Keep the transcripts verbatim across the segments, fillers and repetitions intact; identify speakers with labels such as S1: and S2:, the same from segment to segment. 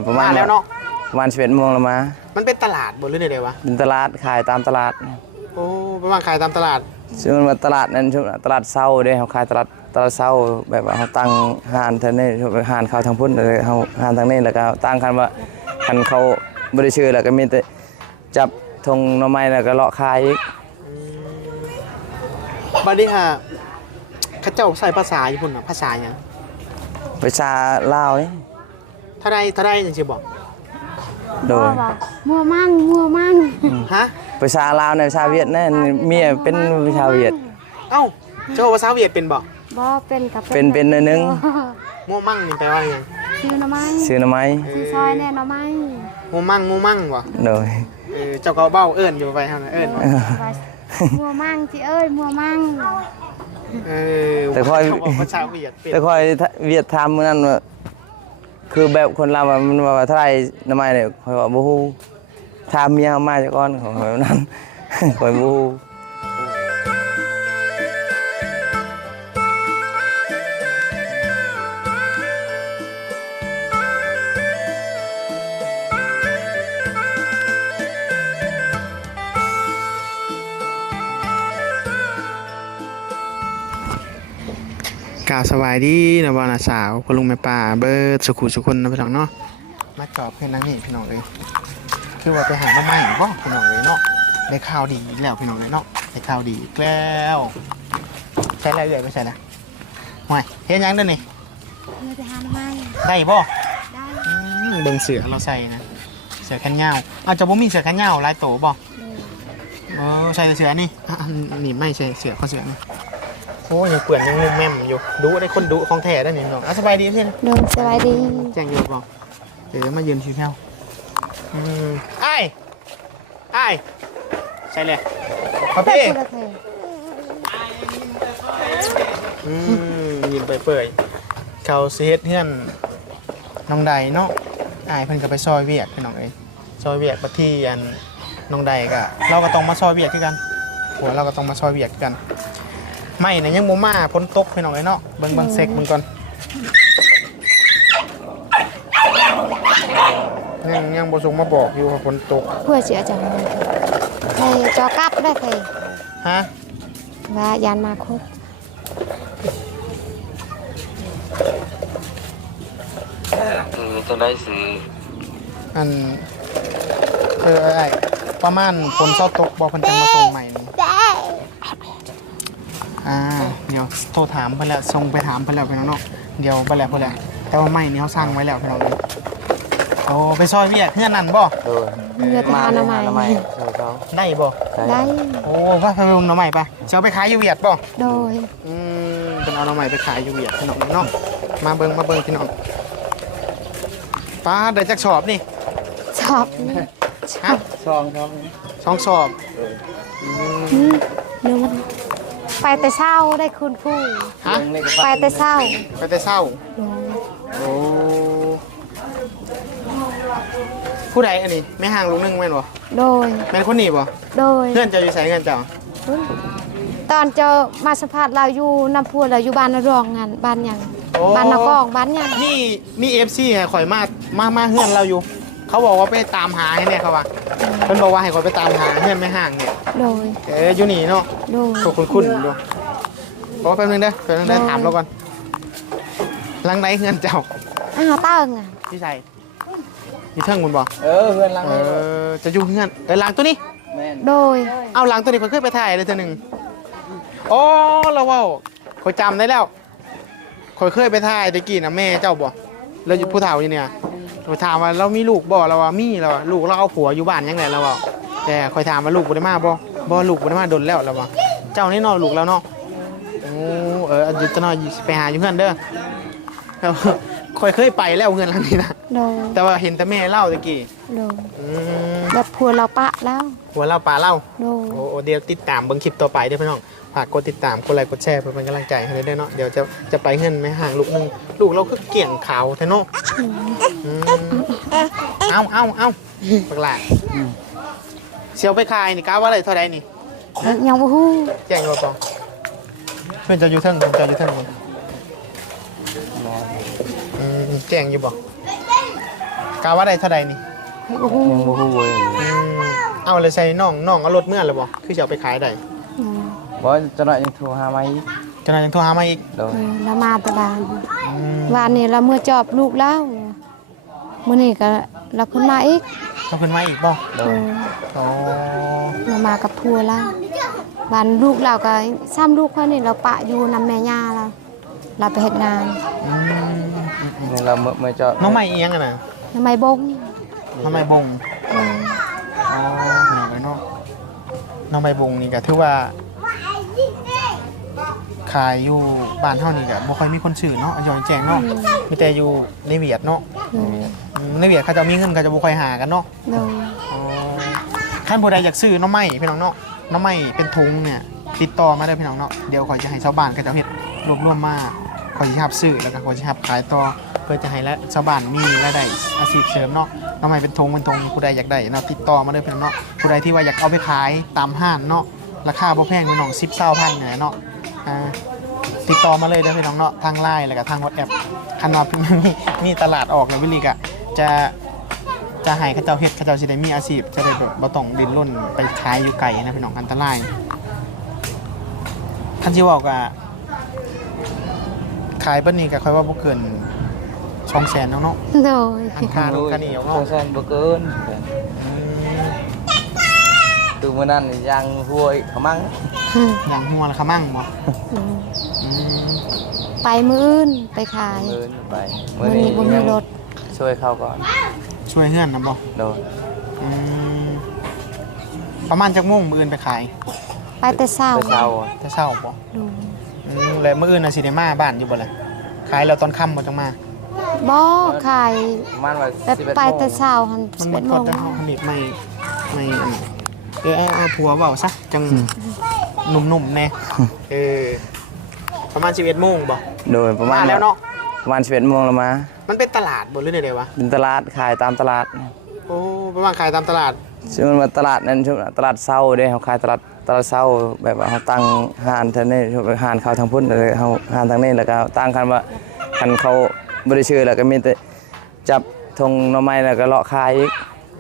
S1: ประมาณ
S2: แล้วเนาะ
S1: ประมาณสิบเอ็ดโมงแล้วมา
S2: มันเป็นตลาดบ่หรือไงวะ
S1: เป็นตลาดขายตามตลาด
S2: โอ้ประมาณขายตามตลาด
S1: ซึ่งมันตลาดนั้นช่วงตลาดเช้าเด้เขาขายตลาดตลาดเช้าแบบว่าเขาตั้งห้านทางนี้ห้านเขาทางพุ่นเลยเขาห้านทางนี้แล้วก็ตั้งคันว่าคันเขาบริชื่อแล้วก็มีแต่จับธงหน่อไม้แล้วก็เลาะขายอีก
S2: บัดนี้ฮะเขาเจ้าใส่ภาษาญี่ปุ่นภาษาอย่าง
S1: ภาษาลาวนี่
S2: ถ้าได้ถ้าได้ยังจะบอก
S1: โดย
S3: มัวมั่งมัวมั่ง
S2: ฮะ
S1: ภาษาลาวในภาษาเวียดนั่นเมียเป็นภาษาเวียด
S2: เอ้าเจ้าภาษาเวียดเป็นบ่
S3: บ่เป็นกับ
S1: เป็นเป็นนึง
S2: มัวมั่งนี่แปลว่าไง
S3: ซื้อหน่อไม้
S1: ซื้อหน่อไม้
S3: ซื้อซอยแน่หน่อไม้
S2: มัวมั่งมัวมั่งบ่
S1: โดย
S2: เจ้าก็เบ้าเอิ้นอยู่ไปเฮาน่ะเอิ้น
S3: มัวมั่งจิเอ้ยมัวมั่ง
S2: เออแต่ค่อยภาษาเวียด
S1: แต่ค่อยเวียดทำมื้อนั้นว่าคือแบบคนเรามันว่าเท่าไหร่หน่อไม้เนี่ยค่อยว่าบ่ฮู้ถามเมียมาจากก่อนของแบบนั้นค่อยบ่ฮู้
S2: กล่าวสบายดีนะบอนาสาวคุณลุงแม่ป่าเบิร์ดสุขุสุคนนะพี่น้องเนาะมาจอบเพื่อนนั่งนี่พี่น้องเลยคือว่าไปหาน้ำมันบ่พี่น้องเลยเนาะได้ข่าวดีแล้วพี่น้องเลยเนาะได้ข่าวดีแล้วใช่แล้วเดี๋ยวไปใช่นะห่วยเฮ็ดยังเด้อนี่
S3: เราจะหาน้ำมัน
S2: ได้บ่
S3: ได้
S2: เบิ่งเสือเราใส่นะเสือแขนยาวเอาจะบ่มีเสือแขนยาวลายโตบ่เออใส่เสือนี่นี่ไม่ใช่เสือข้อเสือนี่โอ้ยยังเปื่อนยังงุ่มแม่มอยู่ดูได้คนดูของแท้ได้เนี่ยน้องสบายดีเพื่อน
S3: โดนสบายดี
S2: แจ้งอยู่บอกเดี๋ยวมายืนชิวแถวอืมไอ้ไอ้ใช่เลยพอพี่อืมยินไปเปื่อยเขาเสียดเพื่อนน้องใดเนาะไอ้เพิ่นก็ไปซอยเวียดพี่น้องเอ้ยซอยเวียดประที่อันน้องใดก็เราก็ต้องมาซอยเวียดด้วยกันหัวเราก็ต้องมาซอยเวียดกันไม่เนี่ยยังโมมาพ้นตกพี่น้องเลยเนาะเบิ่งเบิ่งเซ็กมึงก่อนยังยังบ่ส่งมาบอกอยู่ว่าพ้นตก
S3: เพื่อเสียจังให้จอกลับได้เลย
S2: ฮะ
S3: ว่ายานมาครบ
S1: คือจะได้ซื้อ
S2: อันเออไอ้ประมาณฝนเศร้าตกบอกเพิ่นจะมาส่งใหม่นี่อ่าเดี๋ยวโทรถามไปแล้วส่งไปถามไปแล้วไปน้องเนาะเดี๋ยวไปแล้วไปแล้วแต่ว่าไม่นี่เขาสร้างไว้แล้วไปน้องโอ้ไปซอยเวียดเพื่อนนั่นบ่
S1: เออ
S3: เรือทานน้ำใหม่
S2: ได้บ่
S3: ได้
S2: โอ้ว่าไปลงน้ำใหม่ไปจะเอาไปขายยูเวียดบ่
S3: โดย
S2: อืมเป็นเอาน้ำใหม่ไปขายยูเวียดพี่น้องเนาะมาเบิ่งมาเบิ่งพี่น้องป้าได้จักสอบนี่
S3: สอบ
S2: ฮะ
S1: ซองครับ
S2: สองสอบ
S3: เนื้อมันไปแต่เช้าได้คุณผู้
S2: ฮะ
S3: ไปแต่เช้า
S2: ไปแต่เช้าโอ้ผู้ใดอันนี้ไม่ห่างลุงนึงแม่นบ่
S3: โดย
S2: แม่นคนนี้บ่
S3: โดย
S2: เพื่อนจะอยู่ไสเงินเจ้า
S3: ตอนเจ้ามาสัมภาษณ์เราอยู่น้ำพุเราอยู่บ้านนรองงานบ้านยังบ้านนกองบ้านยัง
S2: นี่มี เอฟ ซี ให้ข่อยมามามาเฮือนเราอยู่เขาบอกว่าไปตามหาให้เนี่ยเขาว่าเพิ่นบอกว่าให้ข่อยไปตามหาเฮือนไม่ห่างเนี่ย
S3: โดย
S2: เอออยู่นี่เนาะ
S3: โดย
S2: ขอบคุณคุณดูขอแป๊บนึงเด้อแป๊บนึงเด้อถามเราก่อนหลังไหนเฮือนเจ้า
S3: อ้าวเติ้งอ่ะ
S2: พี่ชัยมีเทิงคุณบ่
S1: เออเฮือนหลัง
S2: เออจะอยู่เฮือนเออหลังตัวนี้
S3: โดย
S2: เอาหลังตัวนี้ข่อยเคยไปถ่ายเลยเทื่อนึงโอ้เราเว้าข่อยจำได้แล้วข่อยเคยไปถ่ายตะกี้น่ะแม่เจ้าบ่แล้วอยู่ผู้เฒ่านี่เนี่ยข่อยถามว่าเรามีลูกบ่เราว่ามีเราว่าลูกเราเอาผัวอยู่บ้านยังไงเราว่าแต่ข่อยถามว่าลูกบ่ได้มาบ่บ่ลูกบ่ได้มาดนแล้วเราว่าเจ้านี่เนาะลูกแล้วเนาะโอ้เอออยู่จะน้อยไปหาอยู่เฮือนเด้อข่อยเคยไปแล้วเฮือนหลังนี้นะแต่ว่าเห็นแต่แม่เล่าตะกี้
S3: อืมแบบผัวเราปะแล้ว
S2: ผัวเราปะเล่า
S3: โอ้
S2: เดี๋ยวติดตามเบิ่งคลิปต่อไปเด้อพี่น้องฝากกดติดตามกดไลค์กดแชร์เพื่อเป็นกำลังใจให้ด้วยเนาะเดี๋ยวจะจะไปเฮือนแม่ห่างลูกนึงลูกเราคือเกี่ยงขาวแท้เนาะเอาเอาเอาปากหลาเสียวไปขายนี่ก้าวว่าอะไรเท่าไรนี่
S3: ยังบ่ฮู้
S2: แจ้งอยู่ป่ะเพื่อนจะอยู่เทิงผมจะอยู่เทิงผมแจ้งอยู่ป่ะกาว่าได้เท่าใดนี่
S3: โอ้โห
S1: ยังบ่ฮู้เลย
S2: อืมเอาเลยใส่น้องน้องเอารถเมื่อเลยบ่คือจะเอาไปขายได้
S3: อืม
S1: บ่จะน้อยยังโทรหามาอีก
S2: จะนายยังโทรหามาอีก
S1: โดย
S3: เออแล้วมาตะบาน
S2: อืม
S3: วานนี้เราเมื่อจอบลูกแล้วมื้อนี้ก็เราขึ้นมาอีก
S2: ต้องขึ้นมาอีกบ่
S1: โด
S3: เอย อ
S2: อ๋อ
S3: เรามากับพัวแล้วบ้านลูกเราก็ซ้ำลูกเขานี่เราปะอยู่นำแม่ย่าเราเราไปเฮ็ดงาน
S2: อืม
S1: นี่เราเมื่อเมื่อจะ
S2: น้องใหม่เอียงอ่ะน่ะ
S3: ทำไมบง
S2: น้องใหม่บง
S3: เออ
S2: อ๋อเห็นไหมเนาะน้องใหม่บงนี่ก็ถือว่าขายอยู่บ้านเฮานี่ก็บ่ค่อยมีคนซื้อเนาะยอยแจ้งเนาะมีแต่อยู่ในเวียดเนาะ
S3: เออ
S2: อืมในเวียดเขาจะมีเงินเขาจะบ่ค่อยหากันเนาะ
S3: โดย
S2: อ๋อท่านผู้ใดอยากซื้อน้องใหม่พี่น้องเนาะน้องใหม่เป็นถุงเนี่ยติดต่อมาได้พี่น้องเนาะเดี๋ยวขอยจะให้ชาวบ้านเขาจะเฮ็ดรวบรวมมาขอยจะรับซื้อแล้วก็ขอยจะรับขายต่อเพื่อจะให้และชาวบ้านมีรายได้อาชีพเสริมเนาะน้องใหม่เป็นถุงเป็นถุงผู้ใดอยากได้เนาะติดต่อมาได้พี่น้องเนาะผู้ใดที่ว่าอยากเอาไปขายตามห้างเนาะราคาบ่แพงพี่น้องสิบ เก้าพันเนี่ยเนาะอ่าติดต่อมาเลยเด้อพี่น้องเนาะทางไลน์แล้วก็ทาง WhatsApp คันว่ามีมีตลาดออกแล้ววิลิกอะจะจะให้เขาเจ้าเฮ็ดเขาเจ้าสิได้มีอาชีพจะได้แบบบ่ต้องดิ้นรนไปขายอยู่ไกลนะพี่น้องอันตรายคันสิเว้าก็ขายบัดนี้ก็ค่อยว่าบ่เกิน สองแสนเนาะเนาะ
S3: โดย
S2: อันค่ารถคันนี้
S1: สอ
S2: เนาะ
S1: งแสนบ่เกินคือมื้อนั้นนี่ยังห้วยเขามั่ง
S2: อย่างหัวละขะมั่งบ่
S3: อืม
S2: อืม
S3: ไปมื้ออื่นไปขาย
S1: เดินไป
S3: มื้อนี้บ่มีรถ
S1: ช่วยเขาก่อน
S2: ช่วยเฮือนนํบ่
S1: โดย
S2: อืมประมาณจักโมงมื้ออื่นไปขาย
S3: ไปแต่เช้า
S1: ไปเช้าอะ
S2: แต่เช้าบ่
S3: ดู
S2: อืมแล้วมื้ออื่นน่ะสิได้มาบ้านอยู่บ่ล่ะขายแล้วตอนค่ำบ่จังมา
S3: บ่ขาย
S1: ประมาณว่า
S3: แบบ
S1: สิบเอ็ด
S3: ไป
S1: โมง
S3: แต่เช้าหัน
S2: มันหม
S3: เป็
S2: ด
S3: นโม
S2: ก่อน
S3: ง
S2: แต่เฮาผลิตไม่ไม่อันนี้เออเอาเอาผัวเว้าซะจังหนุ่มๆแน่เออประมาณสิบเอ็ดโมงบ่
S1: โดยประมาณ
S2: มาแล้วเนาะ
S1: ประมาณสิบเอ็ดโมงแล้วมา
S2: มันเป็นตลาดบ่หรือไดวะ
S1: เป็นตลาดขายตามตลาด
S2: โอ้ประมาณขายตามตลาด
S1: ซึ่งมันว่าตลาดนั้นช่วงตลาดเช้าเด้เขาขายตลาดตลาดเช้าแบบว่าเขาตั้งห้านทางนี้ห้านเขาทางพุ่นเลยเขาห้านทางนี้แล้วก็ตั้งคันว่าคันเขาบ่ได้ชื่อแล้วก็มีแต่จับธงหน่อไม้แล้วก็เลาะขายอีก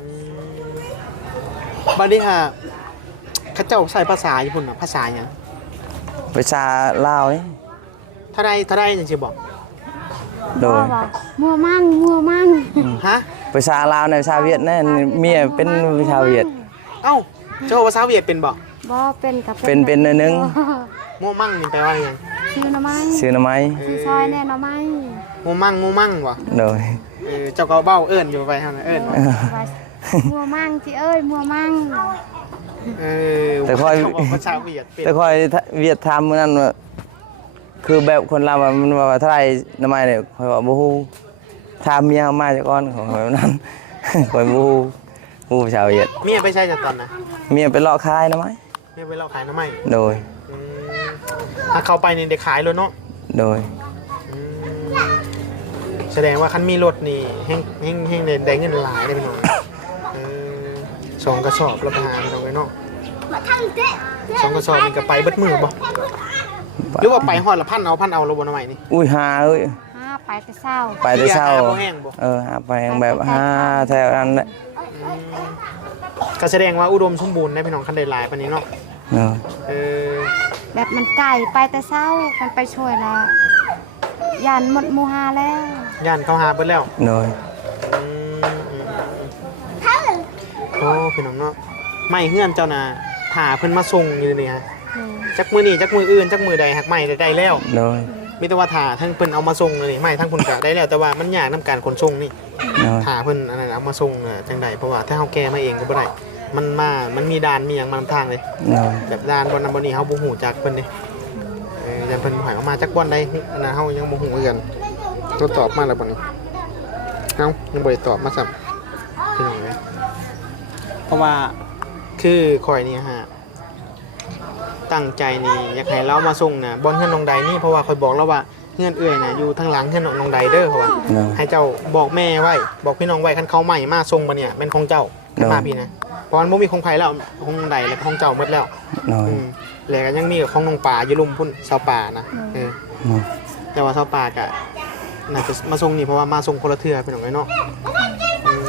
S2: บัดนี้ฮะเขาเจ้าใช้ภาษาญี่ปุ่นน่ะภาษาหยัง
S1: ประชาลาวนี่
S2: ถ้าได้ถ้าได้จังสิบอก
S1: โดย
S3: บ่มัวมั่งมัวมั่ง
S2: ฮะ
S1: ประชาลาวในประชาเวียดนั่นเมียเป็นประชาเวียด
S2: เอ้าเจ้าภาษาเวียดเป็นบ่
S3: บ่เป็นกับ
S1: เป็นเป็นหน่อยนึง
S2: โง่มั่งนี่แปลว่าหยัง
S3: ชื่อหน่อไม้
S1: ชื่อหน่อไม้
S3: ชื่อซอยแน่หน่อไม้
S2: โง่มั่งโง่มั่งบ่
S1: โดย
S2: เออเจ้าก็เบ้าเอิ้นอยู่ไปเท่านั้นเอิ้นบ่
S3: มัวมั่งจิเอ้ยมัวมั่ง
S2: เออ
S1: แต่ค่อย
S2: เขาบอกภาษาเวียดเป็น
S1: แต่ค่อยเวียดทำมื้อนั้นว่าคือแบบคนลาวว่ามันว่าเท่าไหร่หน่อไม้เนี่ยค่อยว่าบ่ฮู้ถามเมียมาจากก่อนของแบบนั้น ค่อยบ่ฮู้ฮู้ภาษาเวียด
S2: เมียไปใช้จากตอนน่ะ
S1: เมียไปเลาะขายหน่อไม้
S2: เมียไปเล่าขายหน้ำไม้
S1: โดย
S2: อืมถ้าเข้าไปนี่ได้ขายเลยเนาะ
S1: โดย
S2: อืมแสดงว่าคันมีรถนี่แห้งแห้งแห้งได้ได้เงินหลายได้พี่น้องเออสองกระสอบรับประทานพี่น้องไว้เนาะสองกระสอบนี่ก็ไปเบิดมือบ่หรือว่าไปฮอดละพันเอาพันเอาโลบ่หน้ำไม้นี่
S1: อุ้ยหาเอ้ย
S3: หาไปแต่เช้า
S1: ไปแต่เช้า
S2: เบียร์หาบ่แห้งบ่
S1: เออหาไปแบบหาแถวนั้นแหละ
S2: ก็แสดงว่าอุดมสมบูรณ์ในพี่น้องคันใดหลายปานนี้เนาะ
S1: เนาะ
S2: เออ
S3: แบบมันไก่ไปแต่เช้ากันไปช่วยละยันหมดหมูหาแล้ว
S2: ย่านเขาหาเบิดแล้ว
S1: โดย
S2: อืมอืมโอ้พี่น้องเนาะไม่เฮือนเจ้าน่ะถ้าเพิ่นมาส่งอยู่นี่ฮะ
S3: อืม
S2: จักมื้อนี้จักมื้ออื่นจักมื้อใดหักไม่ได้ได้แล้ว
S1: โดย
S2: มีแต่ว่าถ้าทั้งเพิ่นเอามาส่งนี่ไม่ทั้งเพิ่นก็ได้แล้วแต่ว่ามันยากนํการขนส่งนี่
S1: โดย
S2: ถ้าเพิ่นอันนั้นเอามาส่งน่ะจังไดเพราะว่าถ้าเฮาแก้มาเองก็บ่ได้มันมามันมีด่านมีหยังมานำทางเลย
S1: โดย
S2: แบบด่านบ่นำบ่นี่เฮาบ่ฮู้จักเพิ่นเด้เออยันเพิ่นหอยออกมาจักบ่อนใดอันนั้นเฮายังบ่ฮู้คือกันตัวตอบมาแล้วบ่นี่เอ้ายังบ่ได้ตอบมาซ้ำพี่น้องเอ้ยเพราะว่าคือข่อยนี่ฮะตั้งใจนี่อยากให้เรามาส่งน่ะบ่อนเฮือนน้องใดนี่เพราะว่าข่อยบอกแล้วว่าเฮือนเอื้อยน่ะอยู่ทางหลังเฮือนน้องใดเด้อเพราะว่า
S1: โดย
S2: ให้เจ้าบอกแม่ไว้บอกพี่น้องไว้คันเขาใหม่มาส่งมาเนี่ยเป็นของเจ้า
S1: เนาะ
S2: มาพี่นะเพราะมันบ่มีของไผแล้วของน้องใดแล้วของเจ้าหมดแล้ว
S1: โดย
S2: อืมแล้วก็ยังมีของน้องป่าอยู่ลุมพุ่นชาวป่านะเออ
S1: โดย
S2: แต่ว่าชาวป่าก็น่าจะมาส่งนี่เพราะว่ามาส่งคนละเทื่อพี่น้องไอ้เนาะอืม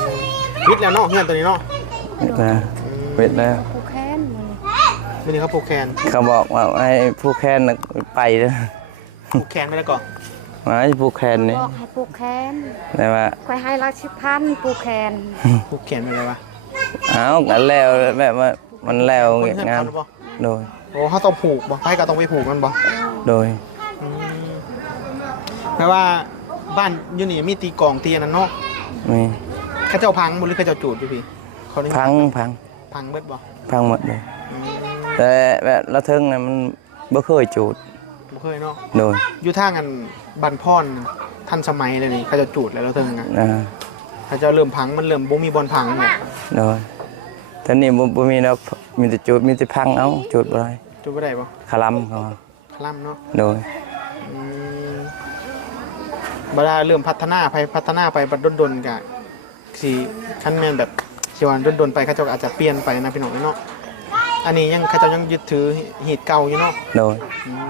S2: วิทย์แล้วเนาะเฮือนตัวนี้เนาะ
S1: เวทแล้วเวทแล้ว
S3: ผู้แค้นมัน
S2: วันนี้เขาผูกแขน
S1: เขาบอกว่าให้ผู้แค้นน่ะไปเด้อ
S2: ผูกแขนไปแล้วก่อน
S1: มาให้ผู้แค้นนี่
S3: บอกให้ผู้แค้น
S1: แต่ว่า
S3: คอยให้รักชิพันผู้แค้น
S2: ผูกแขนไปเลยวะ
S1: เอากันแล้วแบบว่ามันแล้ว
S2: คนเฮือน
S1: งาน
S2: เขาหรือเปล่า
S1: โดย
S2: โอ้เขาต้องผูกบ่ไปก็ต้องไปผูกมันบ่
S1: โดย
S2: อืมแปลว่าบ้านอยู่นี่มีตีกลองตีอันนั้นเนาะ
S1: มี
S2: เข้าเจ้าพังบ่หรือเข้าเจ้าจูดพี่พี่เขานี่
S1: พังพัง
S2: พังเบิดบ่
S1: พังหมดเลย
S2: อืม
S1: แต่แบบละเทิงน่ะมันบ่เคยจูด
S2: บ่เคยเนาะ
S1: โดย
S2: อยู่ทางกันบันพรทันสมัยเลยนี่เขาเจะจูดแล้วเราเทิงอ่ะ
S1: อ่า
S2: เขาเจะเริ่มพังมันเริ่มบ่มีบอลพังเนี่ย
S1: โดยตอนนี้บ่บ่มีแล้วมีแต่จูดมีแต่พังเอาจูดบ่ได้
S2: จูดบ่ได้บ่
S1: คลำเขาว่า
S2: คล่ำเนาะ
S1: โดย
S2: อืมบ่ได้เริ่มพัฒนาไปพัฒนาไปบัดดนๆกะสิคันแม่นแบบสิว่าดนๆไปเขาเจ้าก็อาจจะเปลี่ยนไปนะพี่น้องเนาะอันนี้ยังเขาเจ้ายังยึดถือหีดเก่าอยู่เนาะ
S1: โดย
S2: อืม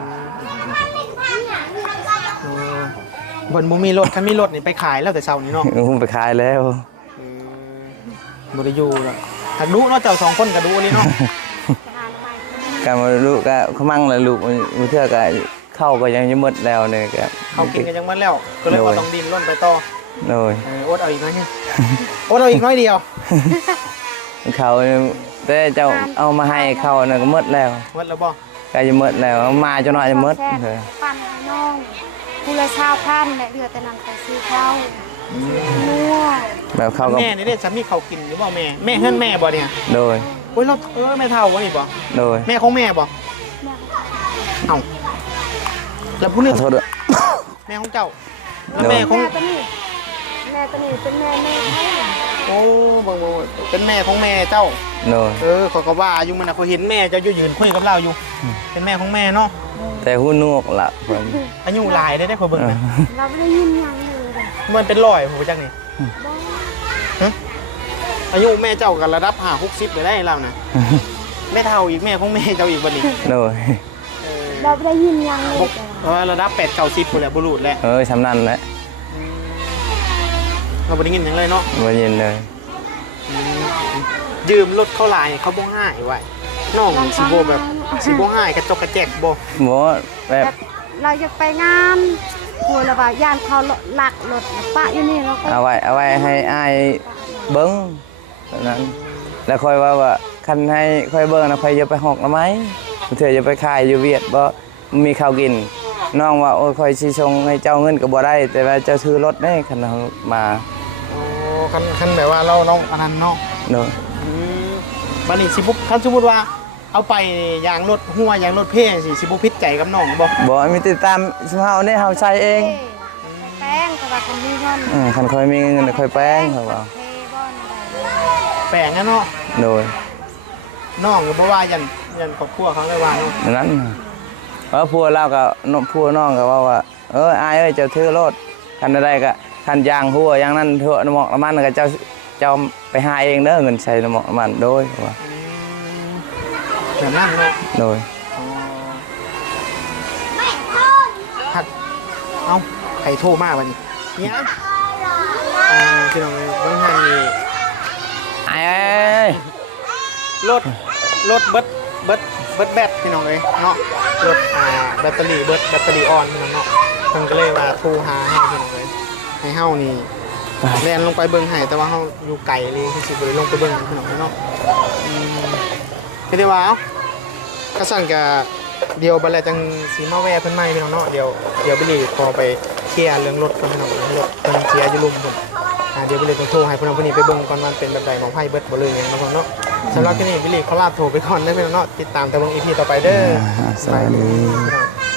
S2: เออเพิ่นบ่มีรถคันมีรถนี่ไปขายแล้วแต่เช้านี้เนาะ
S1: อุ้มไปขายแล้ว
S2: เออบ่ได้อยู่แล้วถ้าดูเนาะเจ้าสองคนก็ดูอันนี้เนาะ
S1: การมาลูกก็เขามั่งแล้วลูกมันเทื่อก็เข้าก็ยังจะหมดแล้วเนี่ยก็
S2: เขากินกันยังมันแล้ว ก็เลยว่าต้องดินร่นไปต่อ
S1: โดย
S2: เอออดเอาอีกน้อยนึงอดเอาอีกน้อยเดียว
S1: เขาแต่เจ้าเอามาให้เขาน่ะก็หมดแล้ว
S2: หมดแล้วบ่
S1: ก็จะหมดแล้วเอามาจนหน่อยจะหมดเลย
S3: ปั่นให้น้องผู้ละชาวพันและเดือแต่นั้นไปซื้อข้าวนัว
S1: แบบเขาก็
S2: แม่นี่เด้ฉันมีเขาวกินหรือเปล่าแม่แม่เฮือนแม่บ่เนี่ย
S1: โดย
S2: โอ้ยเราเออแม่เฒ่าบ่นี่บ่
S1: โดย
S2: แม่ของแม่บ่เอ้าแล้วผู้นึง
S1: ขอโทษด้วย
S2: แม่ของเจ้าแล้วแม่ของ
S3: แม่ตัวนี้แม่ตัวนี้เป็นแม่แม่เขา
S2: โอ้บ่บ่เป็นแม่ของแม่เจ้า
S1: โดย
S2: เออเขาก็ว่าอยู่มันน่ะเขาเห็นแม่เจ้าอยู่ยืนคุยกับเราอยู่ เป็นแม่ของแม่เนาะ
S1: แต่หูนวกละเพิ่น
S2: อายุหลายได้ได้พอเบิ่ง
S1: เออ
S2: นะ
S3: เราไม่ได้ยินยังเลยเลย
S2: มันเป็นร้อยผมจักนี่
S3: บ่
S2: อายุแม่เจ้ากันระดับห้าหกสิบเลยได้แล้วนะแม่เท่าอีกแม่ของแม่เจ้าอีกบัดนี้
S1: โดย
S3: เราไม่ได้ยินยังเลย
S2: เพราะว่าระดับแปดเก้าสิบคนแหละบุรุษแหละ
S1: เออสำนันแหละ
S2: เราบ่ได้ยินหยังเลยเนาะ
S1: บ่ยินเลย
S2: ยืมรถเข้าลายเขาบ่ง่ายไว้น้องสิบ่แบบสิบ่ง่ายกระจกกระแจกบ่
S1: บ่แบบ
S3: แบบเราจะไปงานหัวเราว่าย่านเขาหลักรถปะอยู่นี่เราก็
S1: เอาไว้เอาไว้ให้อายเบิ่งเท่านั้น แล้วค่อยว่าว่าคันให้ค่อยเบิ่งนะค่อยอย่าไปหอกนะไหมเถื่อจะไปขายอยู่เวียดบ่มีข้าวกินน้องว่าโอ้ยค่อยสิส่งให้เจ้าเงินก็บ่ได้ แต่ว่าเจ้าซื้อรถได้คันเอามา
S2: โอ้คันคันแบบว่าเราเราอันนั้นเนาะ
S1: โดย
S2: อืมบัดนี้สิบ่คันสมมุติว่าเอาไปยางรถหัวยางรถเพ่สิสิบ่ผิดใจกับน้องบ่
S1: บ่มีติดตามสเฮาเนี่ยเฮาใช้เอง
S3: แป้งแต่ว่าคนมีเงิน
S1: อือคันค่อยมีเงินค่อยแป้งเขาว่า
S3: เทบ่อนอะไร
S2: แปลงนะเนาะ
S1: โดย
S2: น้องก็บ่ว่ายันยันครอบครัวเขาเลยว่าเนาะ
S1: ดังนั้นเออพัวเราก็น้องพัวน้องก็ว่าว่าเอออายเอ้ยเจ้าถือรถคันใดก็คันยางหัวอย่างนั้นเถอะน้ำหมอกน้ำมันก็เจ้าเจ้าไปหาเองเด้อเงินใช้น้ำหมอกน้ำมันโดยว่า
S2: แบบนั้นเนาะ
S1: โดย
S2: หักเอาใครโทรมาวันนี้เนี่ยอ่าพี่น้องเลยบางท่านนี่
S1: อายเอ้ย
S2: รถรถเบิดเบิดเบิดแบตพี่น้องเลยเนาะรถอ่าแบตเตอรี่เบิดแบตเตอรี่ออนพี่น้องเนาะเพิ่นก็เลยว่าโทรหาเฮาพี่น้องเลยให้เฮานี่แล่นลงไปเบิ่งให้แต่ว่าเฮาอยู่ไกลเลยคือสิบ่ได้ลงไปเบิ่งพี่น้องเลยเนาะอืมก็ได้ว่าเอ้ากระสั่นกะเดี๋ยวบัดแล้วจังสิมาแวะเพิ่นใหม่พี่น้องเนาะเดี๋ยวเดี๋ยวไปรีขอไปเคลียร์เรื่องรถก่อนพี่น้องรถเพิ่นเสียอยู่ลุมเพิ่นอ่าเดี๋ยวไปรีต้องโทรให้เพิ่นเอาเพิ่นนี่ไปเบิ่งก่อนว่าเป็นแบบใดหมองไผเบิดบ่เลยหยังเนาะพี่น้องเนาะสำหรับที่นี่พี่รีขอลาโทรไปก่อนได้พี่น้องเนาะติดตามแต่เบิ่ง อี พี ต่อไปเด้อ
S1: สวัสดี
S2: พี่น้อง